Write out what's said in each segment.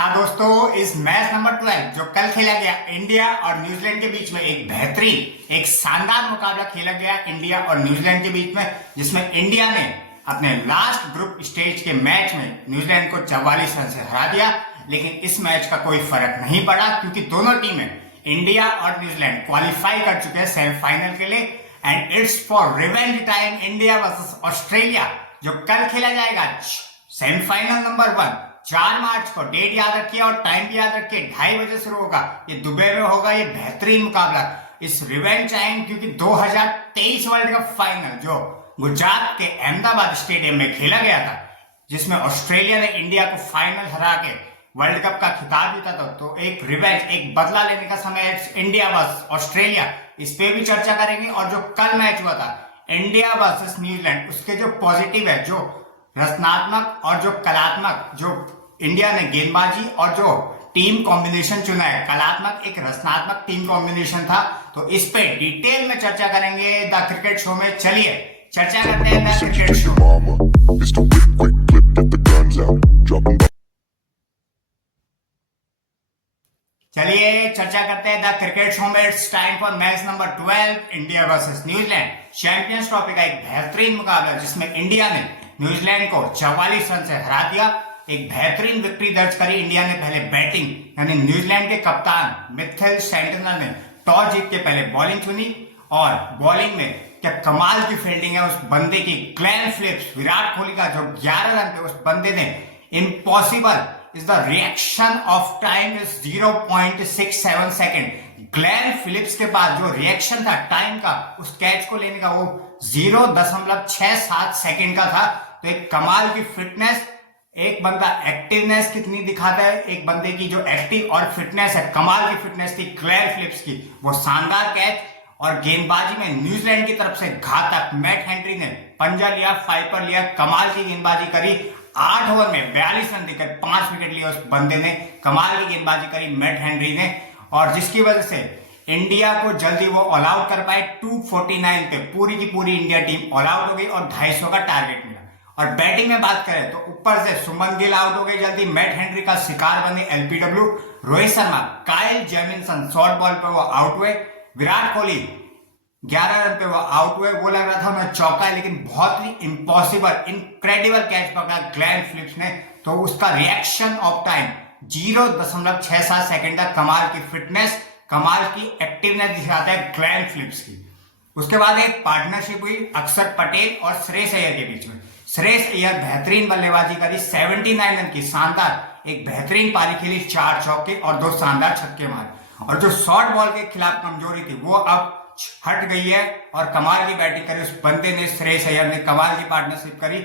नमस्कार दोस्तों, इस मैच नंबर 12 जो कल खेला गया इंडिया और न्यूजीलैंड के बीच में एक बेहतरीन एक शानदार मुकाबला खेला गया इंडिया और न्यूजीलैंड के बीच में, जिसमें इंडिया ने अपने लास्ट ग्रुप स्टेज के मैच में न्यूजीलैंड को 44 रन से हरा दिया। लेकिन इस मैच का कोई फर्क नहीं पड़ा क्योंकि दोनों टीमें इंडिया और न्यूजीलैंड क्वालिफाई कर चुके हैं सेमीफाइनल के लिए and it's for revenge time India versus Australia जो कल खेला जाएगा सेमीफाइनल नंबर 1 4 मार्च को। डेट याद रखिए और टाइम भी याद रखिए, 2:30 बजे शुरू होगा, ये दुबई में होगा। ये बेहतरीन मुकाबला इस रिवेंज टाइम क्योंकि 2023 वर्ल्ड कप फाइनल जो गुजरात के अहमदाबाद स्टेडियम में खेला गया था, जिसमें ऑस्ट्रेलिया ने इंडिया को फाइनल हरा के वर्ल्ड कप का खिताब जीता था, तो एक रिवेंज एक बदला लेने का समय इंडिया वर्सेस ऑस्ट्रेलिया, इस पे भी चर्चा करेंगे। और जो कल मैच हुआ था इंडिया वर्सेस न्यूजीलैंड, उसके जो पॉजिटिव है, जो रचनात्मक और जो कलात्मक, जो इंडिया ने गेंदबाजी और जो टीम कॉम्बिनेशन चुना है, कलात्मक एक रचनात्मक टीम कॉम्बिनेशन था, तो इस पे डिटेल में चर्चा करेंगे द क्रिकेट शो में। चलिए चर्चा करते हैं द क्रिकेट शो। चलिए चर्चा करते हैं द क्रिकेट शो में। It's time for match number 12 India versus New Zealand, champions trophy का एक बेहतरीन मुकाबला जिसमें इंडिया ने न्यूजीलैंड को 44 रन से हरा दिया। एक बेहतरीन विक्ट्री दर्ज करी इंडिया ने। पहले बैटिंग यानी न्यूजीलैंड के कप्तान मिथेल सेंटनर ने टॉस जीत के पहले बॉलिंग चुनी और बॉलिंग में क्या कमाल की फील्डिंग है उस बंदे की, ग्लेन फिलिप्स, विराट कोहली का जो 11 रन पे उस बंदे ने, impossible is the reaction of time is 0.67 second. Glenn Phillips के बाद जो रिएक्शन था टाइम का उस कैच को लेने का, वो 0.67 सेकेंड का था। तो एक कमाल की फिटनेस, एक बंदा एक्टिवनेस कितनी दिखाता है, एक बंदे की जो एक्टिव और फिटनेस है, कमाल की फिटनेस थी ग्लेन फिलिप्स की। वो शानदार कैच और गेंदबाजी में न्यूजीलैंड की तरफ से घातक, मैट हेनरी ने पंजा लिया, फाइपर लिया, कमाल की गेंदबाजी करी। 8 ओवर में 42 रन देकर 5 विकेट लिए उस बंदे ने, कमाल की गेंदबाजी करी मैट हेनरी ने, और जिसकी वजह से इंडिया को जल्दी वो ऑल आउट कर पाए। 249 पे पूरी की पूरी इंडिया टीम ऑल आउट हो गई और 250 का टारगेट मिला। और बैटिंग में बात करें तो ऊपर से सुमन गिल आउट हो गई जल्दी, मैट हेनरी का शिकार बने LBW, Rohit Sharma, Kyle Jameson short ball पे वो आउट हुए, विराट कोहली 11 रन पे वो आउट हुए। वो लग रहा था उन्हें चौका है, लेकिन बहुत ही इम्पॉसिबल इनक्रेडिबल कैच पकड़ा ग्लेन फिलिप्स ने, तो उसका रिएक्शन ऑफ टाइम 0.67 सेकेंड का। कमाल की फिटनेस, कमाल की एक्टिवनेस दिखाता है ग्लेन फिलिप्स की। उसके बाद एक पार्टनरशिप हुई अक्षर पटेल और श्रेयस अय्यर के बीच में। श्रेयस अय्यर बेहतरीन बल्लेबाजी करी, 79 रन की शानदार एक बेहतरीन पारी खेली, 4 चौके और 2 शानदार छक्के मारे। और जो शॉर्ट बॉल के खिलाफ कमजोरी थी वो अब हट गई है और कमाल की बैटिंग करी उस बंदे ने, श्रेयस अय्यर ने कमाल की पार्टनरशिप करी।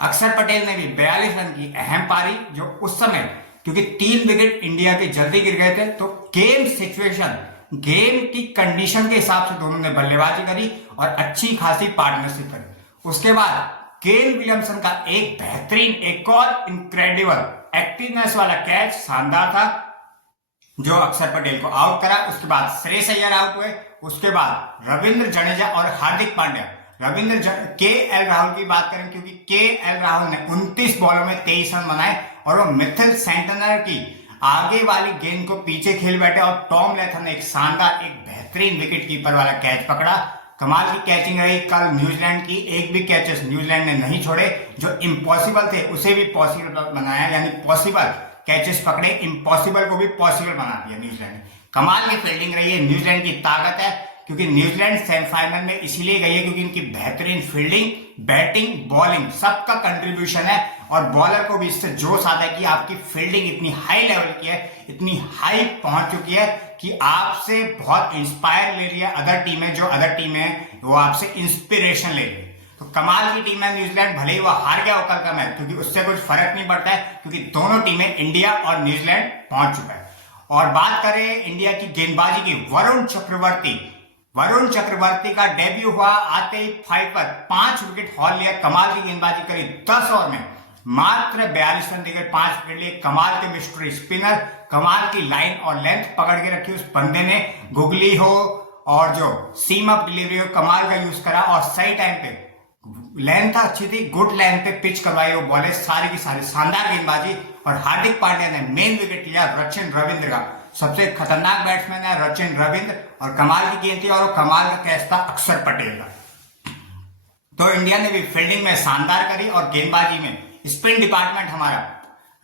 अक्षर पटेल ने भी 42 रन की अहम पारी, जो उस समय क्योंकि 3 विकेट इंडिया के जल्दी गिर गए थे, तो गेम सिचुएशन, गेम की कंडीशन के हिसाब से दोनों ने बल्लेबाजी करी और अच्छी खासी पार्टनरशिप करी। उसके बाद केन विलियमसन का एक बेहतरीन, एक और इनक्रेडिबल एक्टिवनेस वाला कैच शानदार था जो अक्षर पटेल को आउट करा। उसके बाद श्रेयस अय्यर आउट हुए। उसके बाद रविंद्र जडेजा और हार्दिक पांड्या, के एल राहुल की बात करें क्योंकि के एल राहुल ने 29 बॉलों में 23 रन बनाए और वो मिथेल सेंटनर की आगे वाली गेंद को पीछे खेल बैठे और टॉम लेथर ने एक शानदार, एक बेहतरीन विकेट कीपर वाला कैच पकड़ा। कमाल की कैचिंग रही कल न्यूजीलैंड की, एक भी कैचेस न्यूजीलैंड ने नहीं छोड़े, जो इम्पॉसिबल थे उसे भी पॉसिबल बनाया, यानी पॉसिबल कैचेस पकड़े, इम्पॉसिबल को भी पॉसिबल बना दिया न्यूजीलैंड ने। कमाल की फील्डिंग रही है, न्यूजीलैंड की ताकत है, क्योंकि न्यूजीलैंड सेमीफाइनल में इसीलिए गई है क्योंकि इनकी बेहतरीन फील्डिंग, बैटिंग, बॉलिंग सबका कंट्रीब्यूशन है। और बॉलर को भी इससे जोश आता है कि आपकी फील्डिंग इतनी हाई लेवल की है, इतनी हाई पहुंच चुकी है कि आपसे बहुत इंस्पायर ले रही है अदर टीमें, जो अदर टीमें हैं वो आपसे इंस्पिरेशन ले रही है। तो कमाल की टीम है न्यूजीलैंड, भले ही वो हार गया कल का मैच, क्योंकि उससे कुछ फर्क नहीं पड़ता है क्योंकि दोनों टीमें इंडिया और न्यूजीलैंड पहुंच चुका है। और बात करें इंडिया की गेंदबाजी की, वरुण चक्रवर्ती का डेब्यू हुआ, आते ही 5 विकेट हॉल लिया, कमाल की गेंदबाजी करी, 10 ओवर में मात्र 42 रन देकर 5 विकेट लिए। कमाल के मिस्ट्री स्पिनर, कमाल की लाइन और लेंथ पकड़ के रखी उस बंदे ने, गुगली हो और जो सीम अप डिलीवरी हो, कमाल का यूज करा और सही टाइम पे, लेंथ अच्छी थी, गुड लेंथ पे पिच करवाई वो बॉलें, सारी की सारी शानदार गेंदबाजी और हार्दिक पांड्या ने मेन विकेट लिया सचिन रविंद्र का। सबसे खतरनाक बैट्समैन है सचिन रविंद्र और कमाल की गेंद थी और कमाल का कैच था अक्षर पटेल का। तो इंडिया ने भी फील्डिंग में शानदार करी और गेंदबाजी में स्पिन डिपार्टमेंट हमारा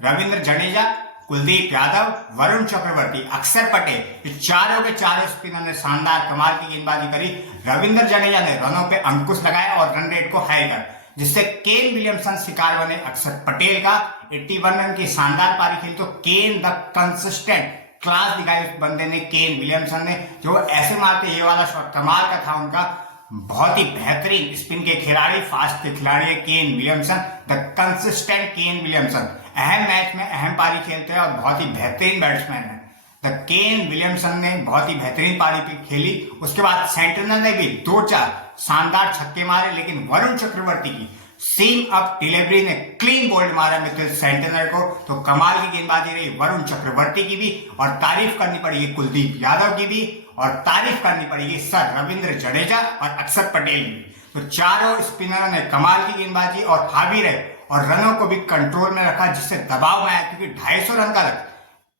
रविंद्र जडेजा, कुलदीप यादव, वरुण चक्रवर्ती, अक्षर पटेल, ये चारों के चारों स्पिनर ने शानदार कमाल की गेंदबाजी करी। रविंद्र जडेजा ने रनों पे अंकुश लगाया और रन रेट को हाई कर, जिससे केन विलियमसन शिकार बने अक्षर पटेल का। 81 रन की शानदार पारी खेली। तो केन द कंसिस्टेंट क्लास दिखाई उस बंदे ने, केन विलियमसन ने, जो ऐसे मारते ये वाला शॉट कमाल का था उनका। बहुत ही बेहतरीन स्पिन के खिलाड़ी, फास्ट के खिलाड़ी है Kane Williamson, the consistent Kane Williamson. अहम मैच में अहम पारी खेलते हैं और बहुत ही बेहतरीन बैट्समैन है। द केन विलियमसन ने बहुत ही बेहतरीन पारी खेली। उसके बाद सेंटनर ने भी 2-4 शानदार छक्के मारे, लेकिन वरुण चक्रवर्ती की सीम अप डिलीवरी ने क्लीन बोल्ड मारा मिचेल सेंटनर को। तो कमाल की गेंदबाजी रही वरुण चक्रवर्ती की भी, और तारीफ करनी पड़ेगी कुलदीप यादव की भी, और तारीफ करनी पड़ेगी सर रविंद्र जडेजा और अक्षर पटेल की। तो चारों स्पिनरों ने कमाल की गेंदबाजी और हावी रहे और रनों को भी कंट्रोल में रखा, जिससे दबाव में आया। क्योंकि 250 रन का लक्ष्य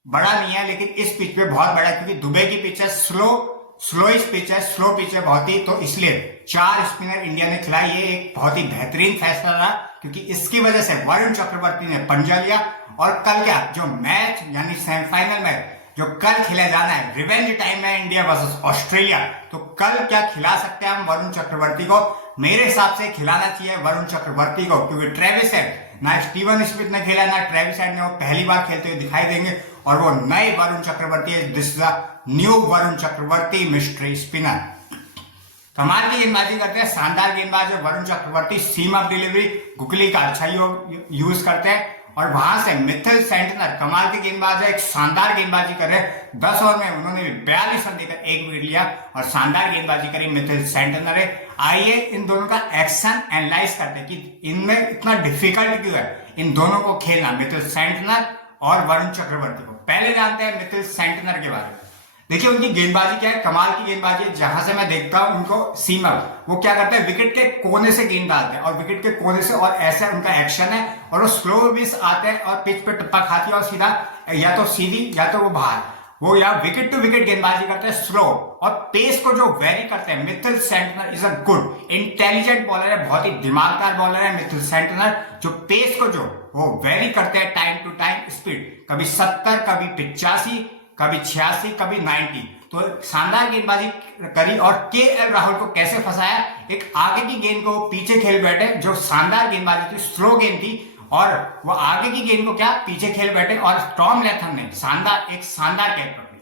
बड़ा नहीं है, लेकिन इस पिच पे बहुत बड़ा है, क्योंकि दुबई की पिच है, स्लो पिच है बहुत ही। तो इसलिए 4 स्पिनर इंडिया ने खिलाए। ये एक बहुत ही बेहतरीन फैसला रहा, क्योंकि इसकी वजह से वरुण चक्रवर्ती ने पंजा लिया। और कल क्या जो मैच यानी सेमीफाइनल मैच जो कल खेला जाना है, रिवेंज टाइम है इंडिया वर्सेस ऑस्ट्रेलिया, तो कल क्या खिला सकते हैं हम वरुण चक्रवर्ती को? मेरे हिसाब से खिलाना चाहिए वरुण चक्रवर्ती को, क्योंकि ट्रेविस हेड, ना स्टीवन स्मिथ ने खेला ना ट्रेविस हेड ने, वो पहली बार खेलते हुए दिखाई देंगे। और वो नए वरुण चक्रवर्ती है, this is the new Varun Chakravarthy mystery spinner. कमाल की गेंदबाजी करते हैं, शानदार गेंदबाज है Varun Chakravarthy. Seam off delivery googly का अच्छा यूज करते हैं। और वहां से मिचेल सेंटनर कमाल की गेंदबाज है, एक शानदार गेंदबाजी कर रहे हैं। 10 ओवर में उन्होंने 42 रन देकर 1 विकेट लिया और शानदार गेंदबाजी करी मिचेल सेंटनर है। आइए इन दोनों का एक्शन एनालाइज करते हैं कि इनमें इतना डिफिकल्ट क्यों है इन दोनों को खेलना, मिचेल सेंटनर और वरुण चक्रवर्ती को। पहले जानते हैं मिचेल सेंटनर के बारे में। देखिए उनकी गेंदबाजी क्या है, कमाल की गेंदबाजी है। जहां से मैं देखता हूं उनको सीम अप, वो क्या करते हैं विकेट के कोने से गेंद डालते हैं और विकेट के कोने से, और ऐसा उनका एक्शन है। और वो स्लो भी आते हैं और पिच पे टप्पा खाती है और सीधा या तो सीधी या तो वो बाहर, वो या विकेट टू विकेट गेंदबाजी करते हैं स्लो, और पेस को जो वेरी करते हैं। Mitchell Santner is a good intelligent bowler है, बहुत ही दिमागदार बॉलर है मिचेल सेंटनर, जो पेस को जो वो वेरी करते हैं टाइम टू टाइम स्पीड, कभी 70, कभी 85, कभी 86, कभी 90। तो शानदार गेंदबाजी करी। और केएल राहुल को कैसे फंसाया, एक आगे की गेंद को पीछे खेल बैठे, जो शानदार गेंदबाजी थी, स्लो गेंद थी, और वो आगे की गेंद को क्या पीछे खेल बैठे, और टॉम लैथम ने एक शानदार कैच पकड़ी।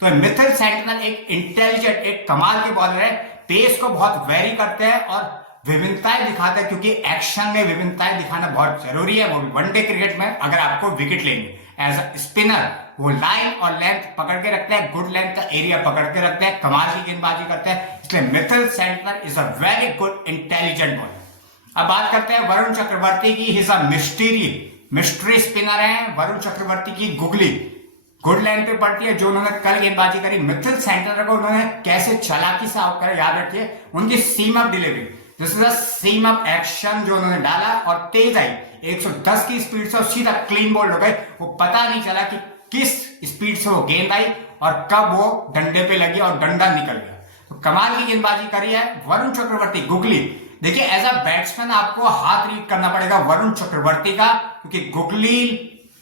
तो मिचेल सेंटनर एक इंटेलिजेंट, एक कमाल के बॉलर है, पेस को बहुत वेरी करते हैं और विभिन्नताएं दिखाते हैं, क्योंकि एक्शन में विभिन्नताएं दिखाना बहुत जरूरी है, वो भी वनडे क्रिकेट में। अगर आपको विकेट लेंगे एज अ स्पिनर, वो लाइन और लेंथ पकड़ के रखते हैं, गुड लेंथ का एरिया पकड़ के रखते हैं, कमाल की गेंदबाजी करते हैं। इसलिए Mitchell Santner is a very good intelligent bowler. अब बात करते हैं वरुण चक्रवर्ती की। He is a mystery spinner है वरुण चक्रवर्ती की। गुगली गुड लेंथ पे पड़ती है, जो उन्होंने कल गेंदबाजी करी। मिचेल सेंटनर को उन्होंने कैसे चालाकी से आउट करा, याद रखिए उनकी seam up delivery, this is a seam up action जो उन्होंने डाला, और तेज आई 110 की स्पीड से और सीधा क्लीन बोल्ड हो गए। वो पता नहीं चला कि किस स्पीड से वो गेंद आई और कब वो डंडे पे लगी और डंडा निकल गया। तो कमाल की गेंदबाजी करी है वरुण चक्रवर्ती। गुगली देखिए एज अ बैट्समैन आपको हाथ रीड करना पड़ेगा वरुण चक्रवर्ती का, क्योंकि गुगली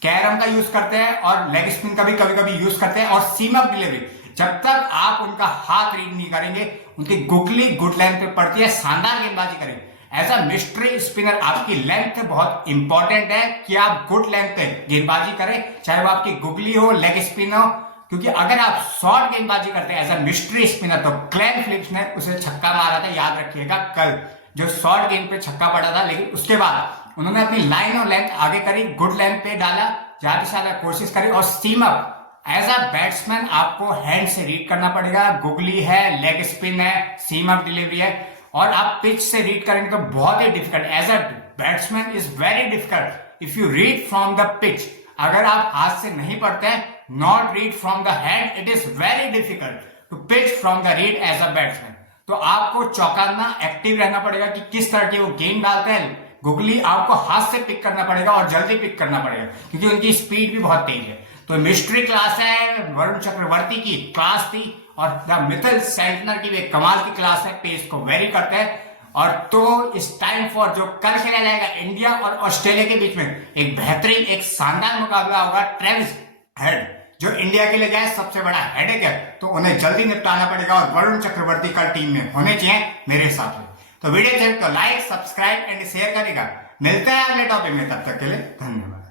कैरम का यूज करते हैं और लेग स्पिन का भी कभी कभी यूज करते हैं, और सीम अप डिलीवरी जब तक आप उनका हाथ रीड नहीं करेंगे, उनकी गुगली गुड लेंथ पे पड़ती है, शानदार गेंदबाजी करेंगे। एज अ मिस्ट्री स्पिनर आपकी लेंथ बहुत इंपॉर्टेंट है कि आप गुड लेंथ पे गेंदबाजी करें, चाहे वो आपकी गुगली हो, लेग स्पिन हो, क्योंकि अगर आप शॉर्ट गेंदबाजी करते हैं एज अ मिस्ट्री स्पिनर, तो क्लेन फिलिप्स ने उसे छक्का मारा था, याद रखिएगा कल जो शॉर्ट गेंद पे छक्का पड़ा था। लेकिन उसके बाद उन्होंने अपनी लाइन और लेंथ आगे करी, गुड लेंथ पे डाला, ज्यादा से ज्यादा कोशिश करी, और सीम अप एज अ बैट्समैन आपको हैंड से रीड करना पड़ेगा। गुगली है, लेग स्पिन है, सीम अप डिलीवरी है, और आप पिच से रीड करेंगे तो बहुत ही difficult. As a batsman is very difficult if you read from the pitch. अगर आप हाथ से नहीं पढ़ते हैं, not read from the hand, it is very difficult to pitch from the read as a batsman. तो आपको चौकन्ना, एक्टिव रहना पड़ेगा कि किस तरह की वो गेंद डालते हैं, गुगली आपको हाथ से पिक करना पड़ेगा और जल्दी पिक करना पड़ेगा क्योंकि उनकी स्पीड भी बहुत तेज है। तो मिस्ट्री क्लास है, वरुण चक्रवर्ती की क्लास थी और द मिथल सेंटनर की भी एक कमाल की क्लास है। पेस को वेरी करते हैं। और तो इस टाइम फॉर जो कल खेला जाएगा इंडिया और ऑस्ट्रेलिया के बीच में एक बेहतरीन एक शानदार मुकाबला होगा। ट्रेविस हेड जो इंडिया के लिए जाए सबसे बड़ा हेडेक है, तो उन्हें जल्दी निपटाना पड़ेगा और वरुण चक्रवर्ती का टीम में होने चाहिए मेरे हिसाब से। तो वीडियो चाहिए तो लाइक सब्सक्राइब एंड शेयर करेगा। मिलते हैं अगले टॉपिक में, तब तक के लिए धन्यवाद।